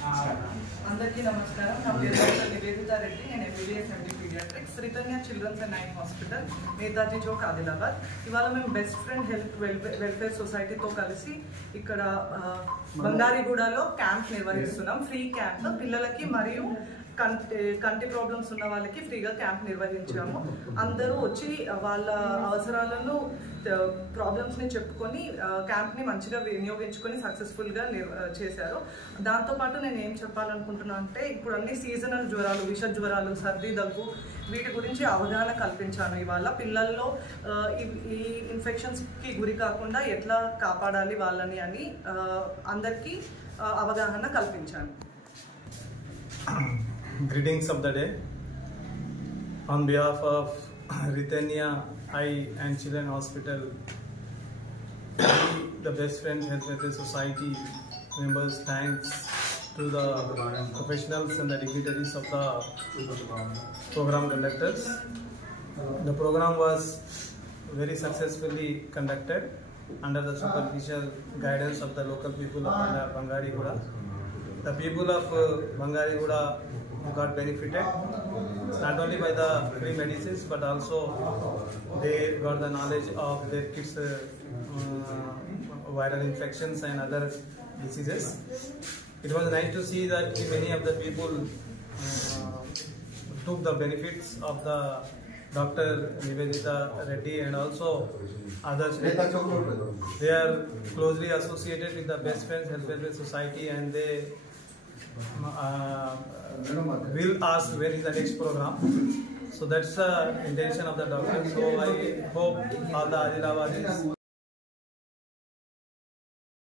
అందరికీ నమస్కారం. నా పేరు డాక్టర్ నివేదితా రెడ్డి. నేను MBBS MD paediatrics, Sritanya children's and nine hospital, Netaji Chowk, Adilabad. ఇవాళ మేము బెస్ట్ ఫ్రెండ్ హెల్త్ వెల్ఫేర్ సొసైటీతో కలిసి ఇక్కడ బంగారీగూడలో క్యాంప్ నిర్వహిస్తున్నాం. ఫ్రీ క్యాంప్ పిల్లలకి మరియు కంటి ప్రాబ్లమ్స్ ఉన్న వాళ్ళకి ఫ్రీగా క్యాంప్ నిర్వహించాము. అందరూ వచ్చి వాళ్ళ అవసరాలను ప్రాబ్లమ్స్ని చెప్పుకొని క్యాంప్ని మంచిగా వినియోగించుకొని సక్సెస్ఫుల్గా చేశారు. దాంతోపాటు నేను ఏం చెప్పాలనుకుంటున్నాను అంటే, ఇప్పుడు అన్ని సీజనల్ జ్వరాలు, విష జ్వరాలు, సర్ది, దగ్గు, వీటి గురించి అవగాహన కల్పించాను. ఇవాళ పిల్లల్లో ఈ ఇన్ఫెక్షన్స్కి గురి కాకుండా ఎట్లా కాపాడాలి వాళ్ళని అని అందరికీ అవగాహన కల్పించాను. Greetings of the day. On behalf of Ritania Eye and Children Hospital, the Best Friends Health Welfare Society members, thanks to the professionals and the dignitaries of the program conductors. The program was very successfully conducted under the superficial guidance of the local people of Bangariguda. The people of Bangariguda got benefited not only by the free medicines, but also they got the knowledge of their kids' viral infections and other diseases. It was nice to see that many of the people took the benefits of the Dr. Nivedita Reddy and also others. They are closely associated with the Best Friends Health Welfare Society, and they will ask when is the next program. So that's the intention of the doctor. So I hope all the Adilabadis